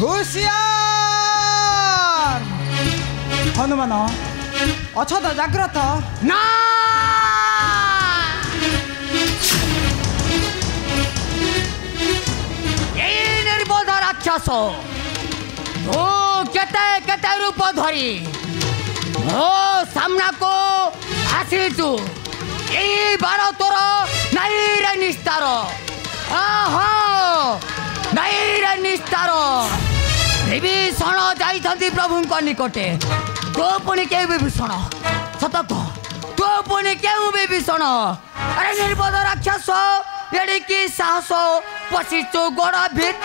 हुसियार हनुमान अछ त जाग्रत ना निर्बोध राक्षस तू केते केते रूप धरी ओ सामना को आसीचु यही बार तोर नहीं रे निस्तार नहीं रे निस्तार विभीषण जाइछन्ति प्रभुଙ୍କ निकटे तो पुणी के विभीषण सत कह तो पुणी केउ विभीषण अरे निर्बोध राक्षस एड़ी की साहस पशिचु गोड़ भित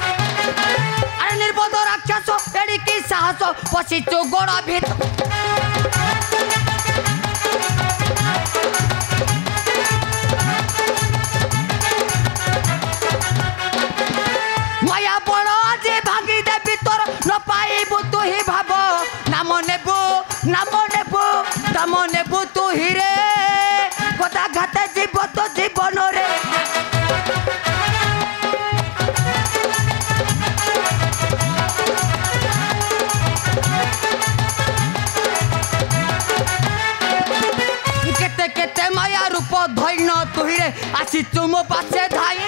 अरे निर्बोध राक्षस एड़ी की साहस पशिचु गोड़ भित माया बड़ जे भांगी देवी तोर न पाइबु तू ही भाव नाम नेबु तू ही रे कथा घाते जीव तो जीवन रे केते केते माया रूप धैन तू ही रे आसी तुम पासे धाई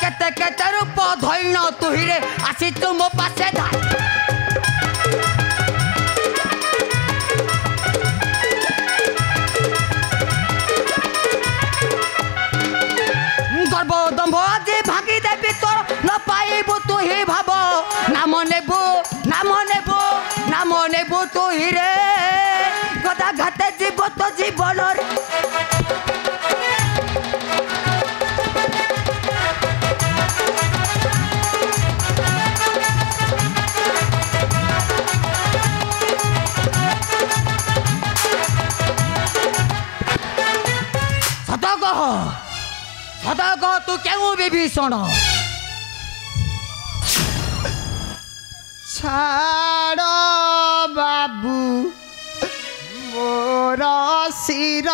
केते केते रूप धैन तू ही रे आसी तुम पासे धाई गर्व दम्भ आज भागी देवी तोर न पाइबु तू ही भाव नाम नेबु तू ही रे कथा घाते जीव तो जीवन रे सदा कह तू क्यों विभीषण छाड़ बाबू मोर शिर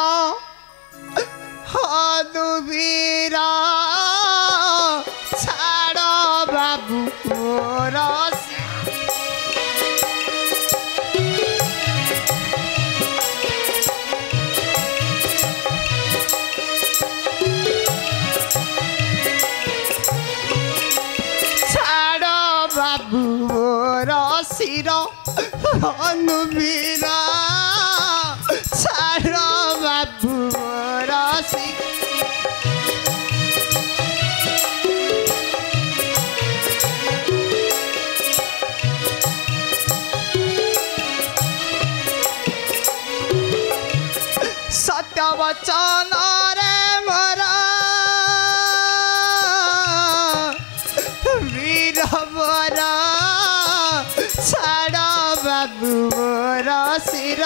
हनुवीर छाड़ बाबू मोर शिर हनुवीर छाड़ बाबू मोर सत्य वचन रे मोर वीर मोर छाड़ बाबू मोर शिर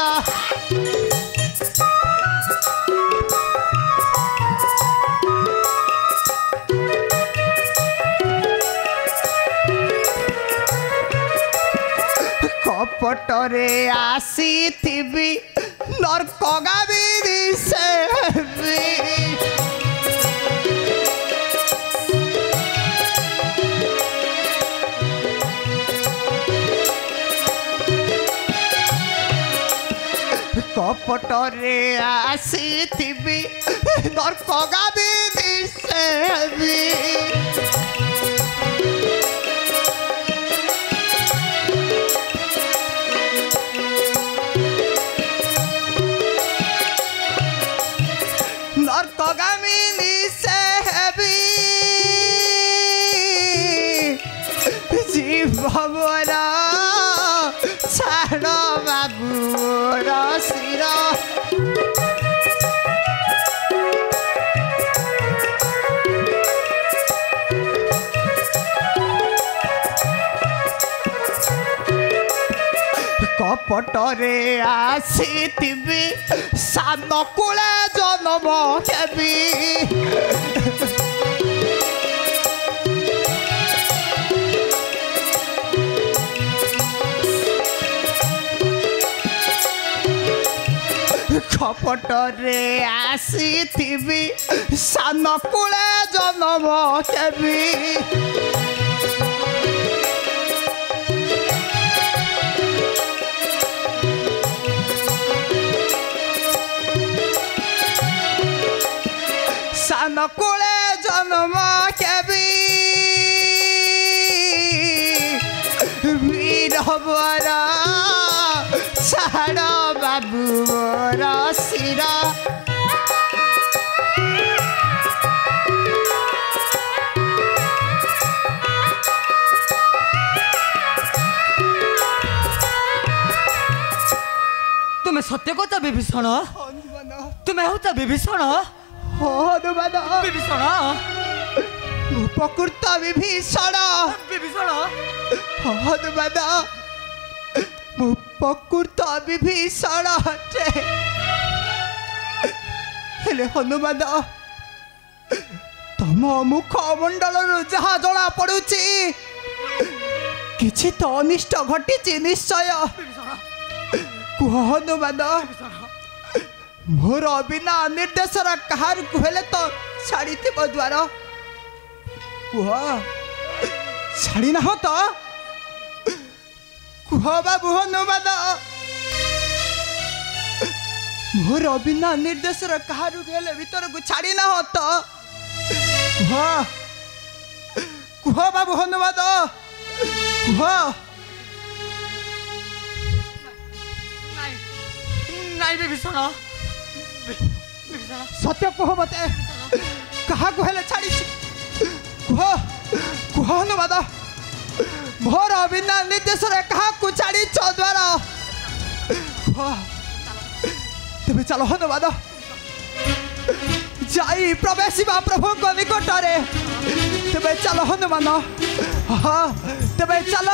कपटरे आसीथिबी नर्क गाविरी सेबी कपटरे आसीथिबी नर्क गाविरी सेबी नर्कगामिनी सेबी जीव मोर छाड़ बाबू मोर शिर कपटरे आसीथिबी सानकुले जन्म हेबी କପଟରେ ଆସିଥିବି ସାନ କୂଳେ ଜନ୍ମ ହେବି ସାନ କୂଳେ ଜନ୍ମ ହେବି ବୀରବର ଛାଡ଼ ବାବୁ ମୋର ଶିର ତୁମେ ସତ୍ୟ କଥା ବିଭୀଷଣ ତୁମେ ହେଉଛ ବିଭୀଷଣ ହନୁମାନ ବିଭୀଷଣ ଉପକୃତ ବିଭୀଷଣ ବିଭୀଷଣ ହନୁମାନ ମୁଁ ଉପକୃତ ବିଭୀଷଣ ଅଟେ ହେଲେ ହନୁମାନ ତମ ମୁଖମଣ୍ଡଳରୁ ଯାହା ଜଣା ପଡୁଛି କିଛି ତ ଅନିଷ୍ଟ ଘଟିଛି ନିଶ୍ଚୟ କୁହ ହନୁମାନ ମୋର ବିନା ନିର୍ଦ୍ଦେଶର କାହାରକୁ ହେଲେ ତ ଛାଡ଼ିଥିବ ଦ୍ୱାର କୁହ ଛାଡ଼ି ନାହ ତ କୁହ ବାବୁ ହନୁମାନ ମୋର ବିନା ନିର୍ଦ୍ଦେଶର କାହାରକୁ ହେଲେ ଭିତରକୁ ଛାଡ଼ି ନାହ ତ କୁହ କୁହ ବାବୁ ହନୁମାନ କୁହ ନାଇଁ ବିଭୀଷଣ ସତ୍ୟ କୁହ ମତେ କାହାକୁ ହେଲେ ଛାଡ଼ିଛି କୁହ କୁହ ହନୁମାନ ମୋର ବିନା ନିର୍ଦ୍ଦେଶରେ କାହାକୁ ଛାଡ଼ିଛ ଦ୍ୱାର ତେବେ ଚାଲ ହନୁମାନ ଯାଇ ପ୍ରବେଶିବା ପ୍ରଭୁଙ୍କ ନିକଟରେ ତେବେ ଚାଲ ହନୁମାନ ତେବେ ଚାଲ